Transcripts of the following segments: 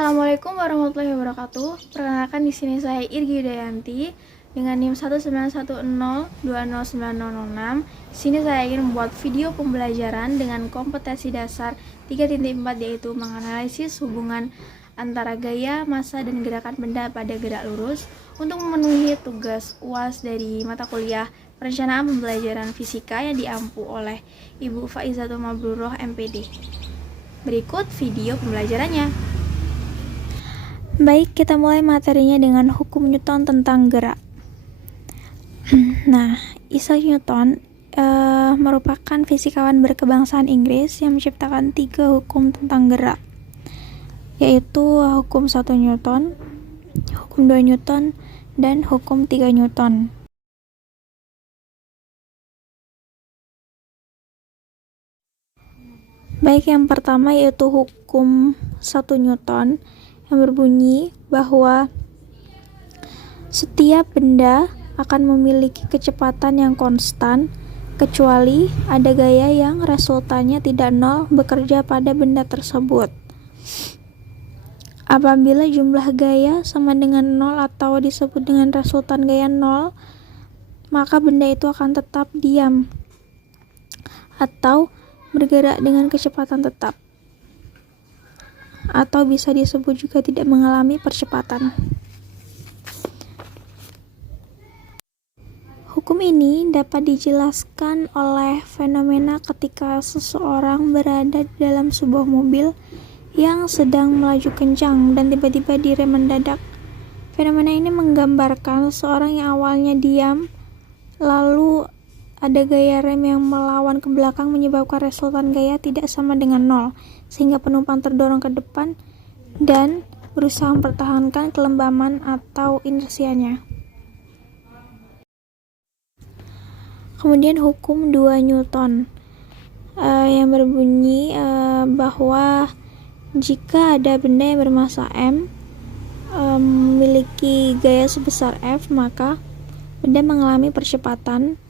Assalamualaikum warahmatullahi wabarakatuh. Perkenalkan di sini saya Irgi Dayanti dengan NIM 191020906. Di sini saya ingin membuat video pembelajaran dengan kompetensi dasar 3.4 yaitu menganalisis hubungan antara gaya, massa, dan gerakan benda pada gerak lurus untuk memenuhi tugas UAS dari mata kuliah Perencanaan Pembelajaran Fisika yang diampu oleh Ibu Faizatul Mabruroh MPD. Berikut video pembelajarannya. Baik, kita mulai materinya dengan hukum Newton tentang gerak. Nah, Isaac Newton merupakan fisikawan berkebangsaan Inggris yang menciptakan 3 hukum tentang gerak, yaitu hukum 1 Newton, hukum 2 Newton, dan hukum 3 Newton. Baik, yang pertama yaitu hukum 1 Newton yang berbunyi bahwa setiap benda akan memiliki kecepatan yang konstan kecuali ada gaya yang resultannya tidak nol bekerja pada benda tersebut. Apabila jumlah gaya sama dengan nol atau disebut dengan resultan gaya nol, maka benda itu akan tetap diam atau bergerak dengan kecepatan tetap, atau bisa disebut juga tidak mengalami percepatan. Hukum ini dapat dijelaskan oleh fenomena ketika seseorang berada di dalam sebuah mobil yang sedang melaju kencang dan tiba-tiba direm mendadak. Fenomena ini menggambarkan seseorang yang awalnya diam, lalu ada gaya rem yang melawan ke belakang menyebabkan resultan gaya tidak sama dengan nol, sehingga penumpang terdorong ke depan dan berusaha mempertahankan kelembaman atau inersianya. Kemudian hukum 2 Newton yang berbunyi bahwa jika ada benda yang bermassa M memiliki gaya sebesar F, maka benda mengalami percepatan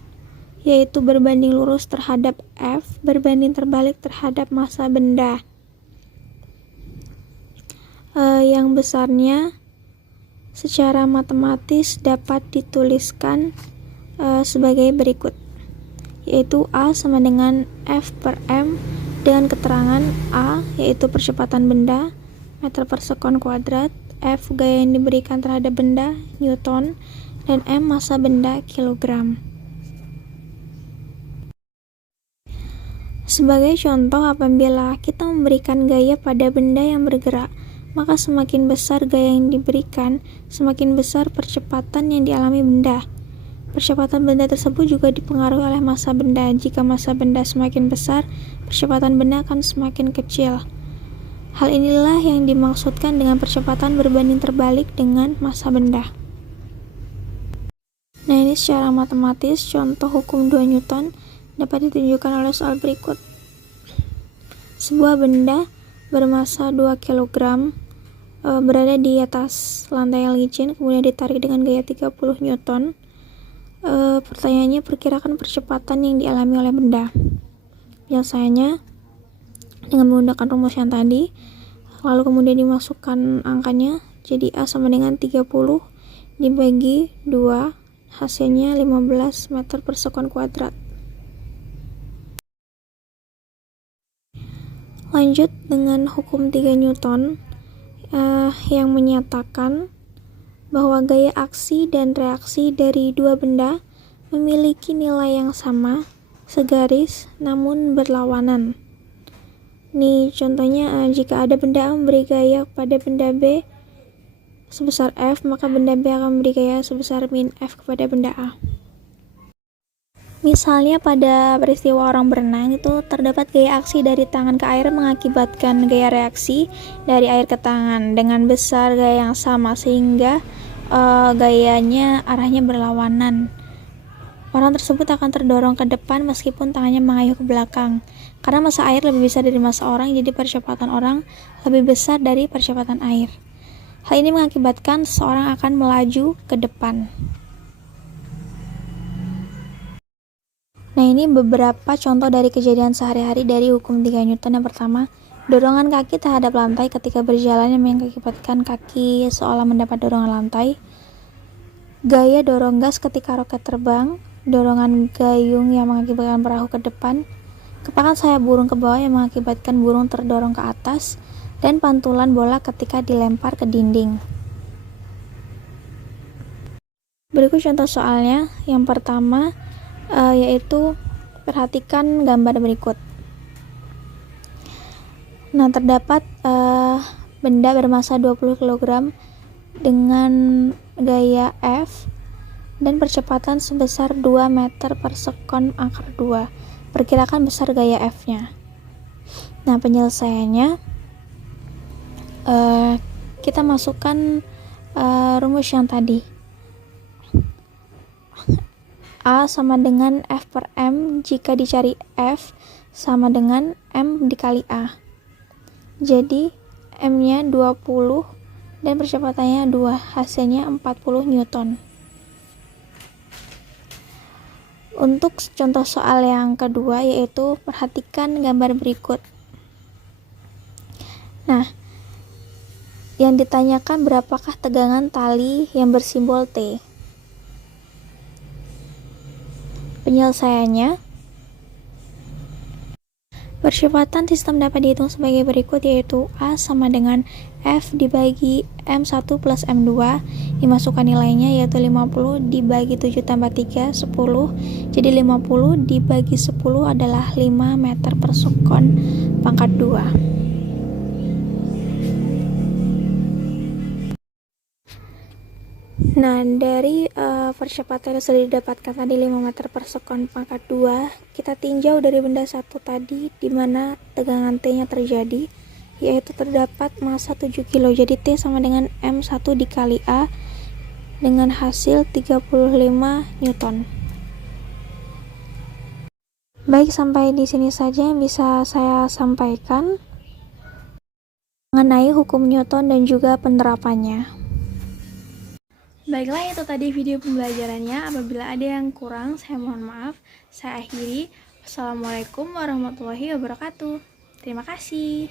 yaitu berbanding lurus terhadap F berbanding terbalik terhadap massa benda, yang besarnya secara matematis dapat dituliskan sebagai berikut, yaitu A sama dengan F per M dengan keterangan A yaitu percepatan benda meter per sekon kuadrat, F gaya yang diberikan terhadap benda Newton, dan M massa benda kilogram. Sebagai contoh, apabila kita memberikan gaya pada benda yang bergerak, maka semakin besar gaya yang diberikan, semakin besar percepatan yang dialami benda. Percepatan benda tersebut juga dipengaruhi oleh massa benda. Jika massa benda semakin besar, percepatan benda akan semakin kecil. Hal inilah yang dimaksudkan dengan percepatan berbanding terbalik dengan massa benda. Nah, ini secara matematis contoh hukum 2 Newton dapat ditunjukkan oleh soal berikut. Sebuah benda bermassa 2 kg berada di atas lantai yang licin, kemudian ditarik dengan gaya 30 Newton. Pertanyaannya, perkirakan percepatan yang dialami oleh benda. Biasanya dengan menggunakan rumus yang tadi, lalu kemudian dimasukkan angkanya, jadi A sama dengan 30 dibagi 2, hasilnya 15 meter per sekon kuadrat. Lanjut dengan hukum 3 Newton yang menyatakan bahwa gaya aksi dan reaksi dari dua benda memiliki nilai yang sama, segaris, namun berlawanan. Nih contohnya, jika ada benda A memberi gaya kepada benda B sebesar F, maka benda B akan memberi gaya sebesar min F kepada benda A. Misalnya pada peristiwa orang berenang itu terdapat gaya aksi dari tangan ke air mengakibatkan gaya reaksi dari air ke tangan dengan besar gaya yang sama, sehingga gayanya arahnya berlawanan. Orang tersebut akan terdorong ke depan meskipun tangannya mengayuh ke belakang. Karena massa air lebih besar dari massa orang, jadi percepatan orang lebih besar dari percepatan air. Hal ini mengakibatkan seseorang akan melaju ke depan. Nah, ini beberapa contoh dari kejadian sehari-hari dari hukum 3 Newton. Yang pertama, Dorongan kaki terhadap lantai ketika berjalan yang mengakibatkan kaki seolah mendapat dorongan lantai. Gaya dorong gas ketika roket terbang. Dorongan gayung yang mengakibatkan perahu ke depan. Kepakan sayap burung ke bawah yang mengakibatkan burung terdorong ke atas. Dan pantulan bola ketika dilempar ke dinding. Berikut contoh soalnya. Yang pertama yaitu perhatikan gambar berikut. Nah, terdapat benda bermasa 20 kg dengan gaya F dan percepatan sebesar 2 meter per sekon akar 2. Perkirakan besar gaya F-nya. Nah, penyelesaiannya kita masukkan rumus yang tadi. A sama dengan F per M jika dicari F sama dengan M dikali A. Jadi M-nya 20 dan percepatannya 2, hasilnya 40 Newton. Untuk contoh soal yang kedua yaitu perhatikan gambar berikut. Nah, yang ditanyakan berapakah tegangan tali yang bersimbol T? Penyelesaiannya, percepatan sistem dapat dihitung sebagai berikut, yaitu A sama dengan F dibagi M1 plus M2, dimasukkan nilainya yaitu 50 dibagi 7 tambah 3, 10, jadi 50 dibagi 10 adalah 5 meter per sekon pangkat 2. Nah, dari percepatan yang sudah didapatkan tadi 5 meter per sekon pangkat 2, kita tinjau dari benda satu tadi di mana tegangan T-nya terjadi, yaitu terdapat massa 7 kg. Jadi T sama dengan M1 dikali A dengan hasil 35 Newton. Baik, sampai di sini saja yang bisa saya sampaikan mengenai hukum Newton dan juga penerapannya. Baiklah, itu tadi video pembelajarannya. Apabila ada yang kurang, saya mohon maaf. Saya akhiri. Wassalamualaikum warahmatullahi wabarakatuh. Terima kasih.